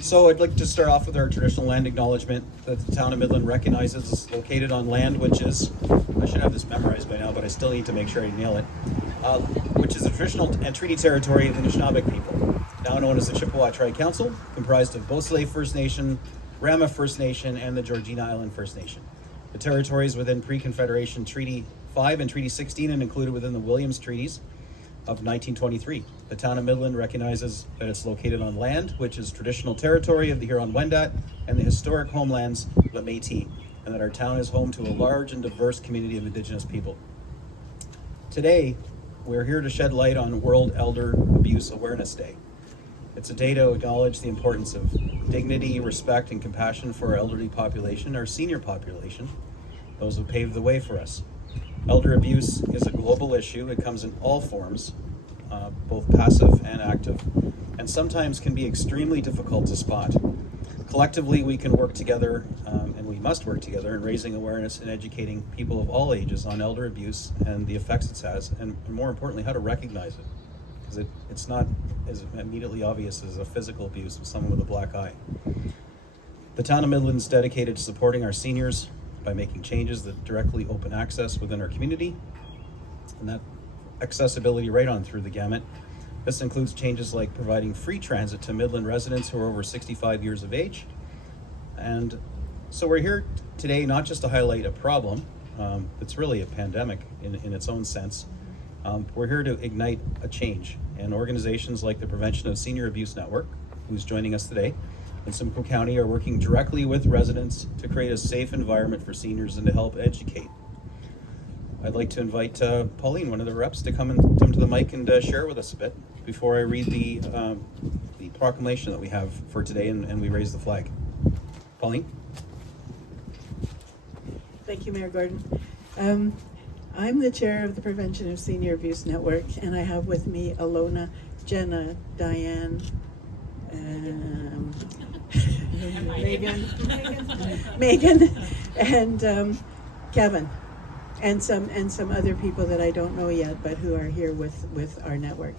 So I'd like to start off with our traditional land acknowledgement that the town of Midland recognizes is located on land which is, I should have this memorized by now, but I still need to make sure I nail it, which is the traditional and treaty territory of the Anishinaabe people, now known as the Chippewa Tri-Council, comprised of Beausoleil First Nation, Rama First Nation, and the Georgina Island First Nation. The territories within pre-Confederation Treaty 5 and Treaty 16 and included within the Williams Treaties of 1923. The town of Midland recognizes that it's located on land which is traditional territory of the Huron-Wendat and the historic homelands of the Métis, and that our town is home to a large and diverse community of Indigenous people. Today, we're here to shed light on World Elder Abuse Awareness Day. It's a day to acknowledge the importance of dignity, respect, and compassion for our elderly population, our senior population, those who paved the way for us. Elder abuse is a global issue. It comes in all forms, both passive and active, and sometimes can be extremely difficult to spot. Collectively, we can work together, and we must work together in raising awareness and educating people of all ages on elder abuse and the effects it has, and more importantly, how to recognize it. Because it's not as immediately obvious as a physical abuse of someone with a black eye. The town of Midland is dedicated to supporting our seniors by making changes that directly open access within our community, and that accessibility right on through the gamut. This includes changes like providing free transit to Midland residents who are over 65 years of age. And so we're here today not just to highlight a problem, it's really a pandemic in its own sense. We're here to ignite a change, and organizations like the Prevention of Senior Abuse Network, who's joining us today, in Simcoe County are working directly with residents to create a safe environment for seniors and to help educate. I'd like to invite Pauline, one of the reps, to come to the mic and share with us a bit before I read the proclamation that we have for today and we raise the flag. Pauline? Thank you, Mayor Gordon. I'm the chair of the Prevention of Senior Abuse Network, and I have with me Alona, Jenna, Diane, Megan, and Kevin, and some other people that I don't know yet, but who are here with our network.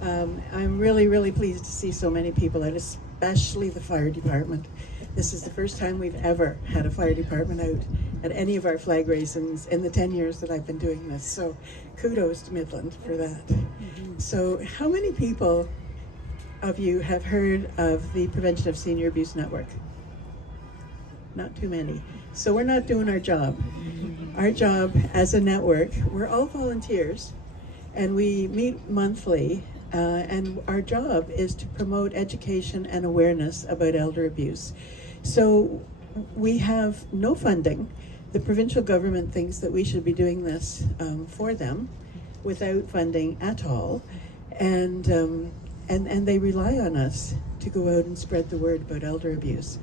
I'm really pleased to see so many people out, especially the fire department. This is the first time we've ever had a fire department out at any of our flag raisings in the 10 years that I've been doing this. So kudos to Midland for that. So how many people of you have heard of the Prevention of Senior Abuse Network? Not too many. So we're not doing our job. Our job as a network, we're all volunteers, and we meet monthly, and our job is to promote education and awareness about elder abuse. So we have no funding. The provincial government thinks that we should be doing this for them without funding at all, and they rely on us to go out and spread the word about elder abuse.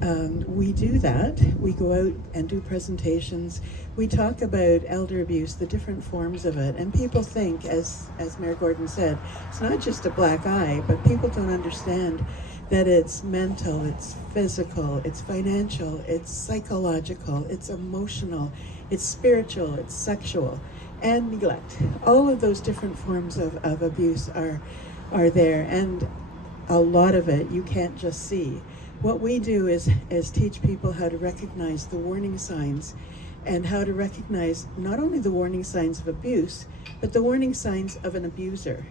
We do that. We go out and do presentations. We talk about elder abuse, the different forms of it, and people think, as Mayor Gordon said, it's not just a black eye, but people don't understand that it's mental, it's physical, it's financial, it's psychological, it's emotional, it's spiritual, it's sexual, and neglect. All of those different forms of abuse are there, and a lot of it you can't just see. What we do is teach people how to recognize the warning signs, and how to recognize not only the warning signs of abuse, but the warning signs of an abuser,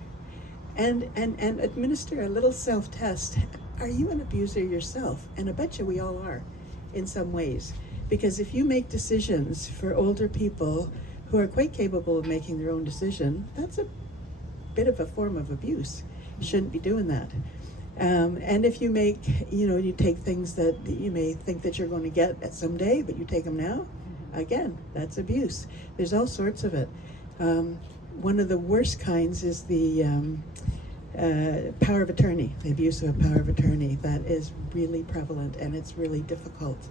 and administer a little self-test. Are you an abuser yourself? And I bet you we all are in some ways, because if you make decisions for older people who are quite capable of making their own decision, that's a bit of a form of abuse. You shouldn't be doing that. And if you make, you take things that you may think that you're going to get someday, but you take them now, again, that's abuse. There's all sorts of it. One of the worst kinds is the power of attorney, the abuse of a power of attorney. That is really prevalent, and it's really difficult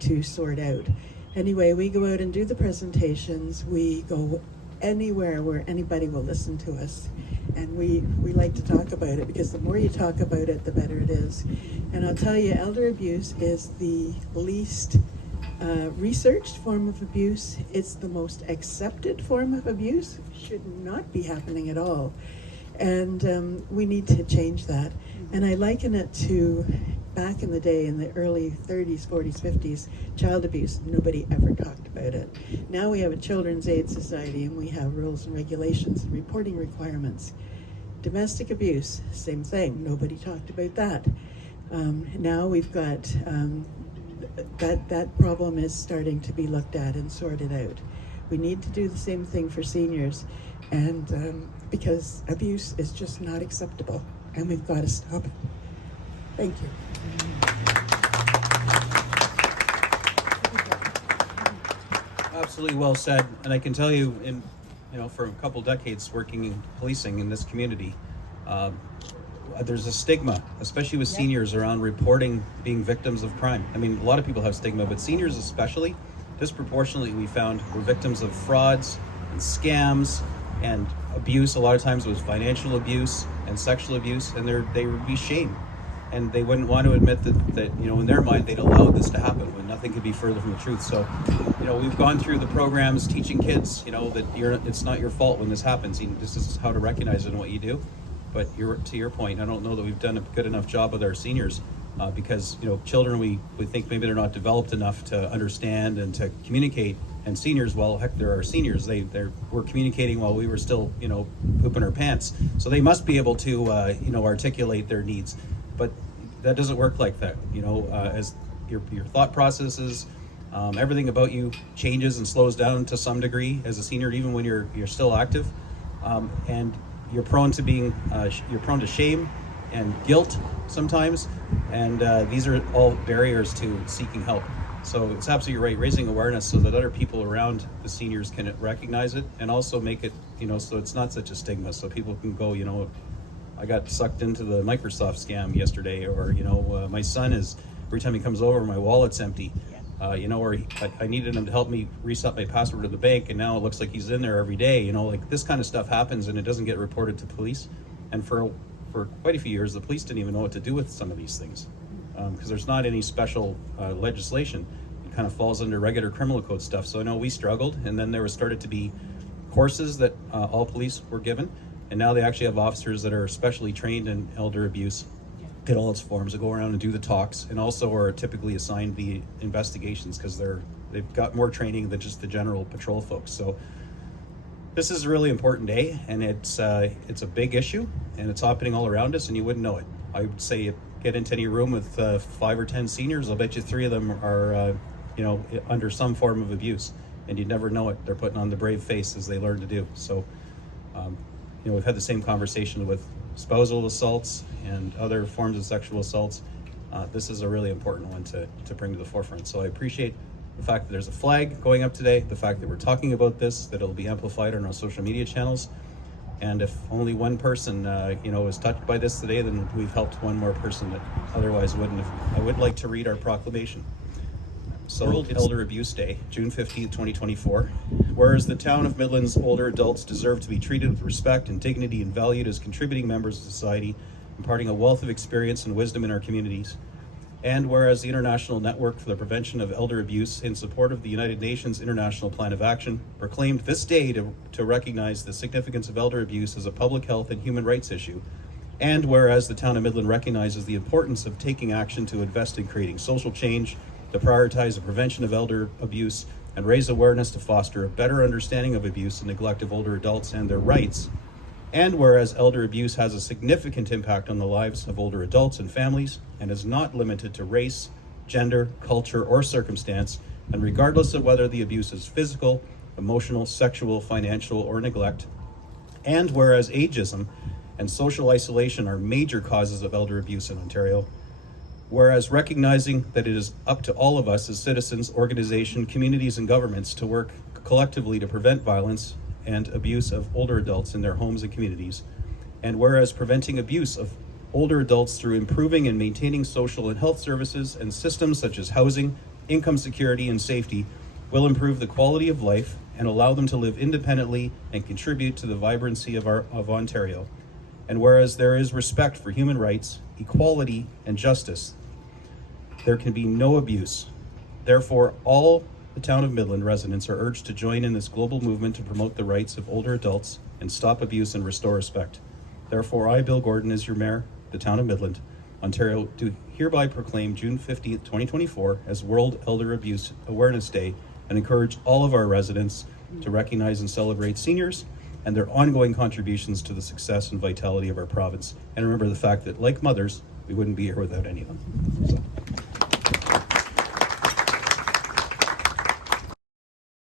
to sort out. Anyway, we go out and do the presentations. We go anywhere where anybody will listen to us. And we like to talk about it, because the more you talk about it, the better it is. And I'll tell you, elder abuse is the least researched form of abuse. It's the most accepted form of abuse. Should not be happening at all. And we need to change that. And I liken it to back in the day, in the early 30s, 40s, 50s, child abuse. Nobody ever talked about it. Now we have a Children's Aid Society, and we have rules and regulations and reporting requirements. Domestic abuse, same thing. Nobody talked about that. Now we've got that problem is starting to be looked at and sorted out. We need to do the same thing for seniors, and because abuse is just not acceptable, and we've got to stop it. Thank you. Absolutely well said. And I can tell you, for a couple decades working in policing in this community, there's a stigma, especially with seniors, around reporting being victims of crime. I mean, a lot of people have stigma, but seniors especially, disproportionately, we found were victims of frauds and scams and abuse. A lot of times it was financial abuse and sexual abuse, and they would be shamed. And they wouldn't want to admit that in their mind they'd allowed this to happen, when nothing could be further from the truth. So, we've gone through the programs teaching kids, that it's not your fault when this happens. This is how to recognize it and what you do. But to your point, I don't know that we've done a good enough job with our seniors, because children, we think maybe they're not developed enough to understand and to communicate. And seniors, well, heck, they're our seniors. We're communicating while we were still pooping our pants. So they must be able to articulate their needs. But that doesn't work like that. As your thought processes, everything about you changes and slows down to some degree as a senior, even when you're still active, and you're prone to shame and guilt sometimes, and these are all barriers to seeking help. So it's absolutely right, raising awareness so that other people around the seniors can recognize it, and also make it so it's not such a stigma, so people can go, I got sucked into the Microsoft scam yesterday, or my son is, every time he comes over, my wallet's empty. Or I needed him to help me reset my password to the bank, and now it looks like he's in there every day. Like this kind of stuff happens, and it doesn't get reported to police. And for quite a few years, the police didn't even know what to do with some of these things, because there's not any special legislation. It kind of falls under regular criminal code stuff. So I know we struggled, and then there started to be courses that all police were given. And now they actually have officers that are specially trained in elder abuse in all its forms, that go around and do the talks, and also are typically assigned the investigations, because they've got more training than just the general patrol folks. So this is a really important day, and it's a big issue, and it's happening all around us, and you wouldn't know it. I would say get into any room with 5 or 10 seniors, I'll bet you 3 of them are under some form of abuse, and you'd never know it. They're putting on the brave face as they learn to do. So we've had the same conversation with spousal assaults and other forms of sexual assaults. This is a really important one to bring to the forefront. So I appreciate the fact that there's a flag going up today, the fact that we're talking about this, that it'll be amplified on our social media channels. And if only one person, is touched by this today, then we've helped one more person that otherwise wouldn't have. I would like to read our proclamation. So, World Elder Abuse Day, June 15th, 2024. Whereas the town of Midland's older adults deserve to be treated with respect and dignity and valued as contributing members of society, imparting a wealth of experience and wisdom in our communities. And whereas the International Network for the Prevention of Elder Abuse, in support of the United Nations International Plan of Action, proclaimed this day to recognize the significance of elder abuse as a public health and human rights issue. And whereas the town of Midland recognizes the importance of taking action to invest in creating social change, to prioritize the prevention of elder abuse, and raise awareness to foster a better understanding of abuse and neglect of older adults and their rights. And whereas elder abuse has a significant impact on the lives of older adults and families, and is not limited to race, gender, culture, or circumstance, and regardless of whether the abuse is physical, emotional, sexual, financial, or neglect. And whereas ageism and social isolation are major causes of elder abuse in Ontario, whereas recognizing that it is up to all of us as citizens, organizations, communities, and governments to work collectively to prevent violence and abuse of older adults in their homes and communities, and whereas preventing abuse of older adults through improving and maintaining social and health services and systems such as housing, income security, and safety will improve the quality of life and allow them to live independently and contribute to the vibrancy of Ontario. And whereas there is respect for human rights, equality, and justice, there can be no abuse. Therefore, all the town of Midland residents are urged to join in this global movement to promote the rights of older adults and stop abuse and restore respect. Therefore, I, Bill Gordon, as your mayor, the town of Midland, Ontario, do hereby proclaim June 15th, 2024 as World Elder Abuse Awareness Day and encourage all of our residents to recognize and celebrate seniors and their ongoing contributions to the success and vitality of our province. And remember the fact that, like mothers, we wouldn't be here without any of them. So.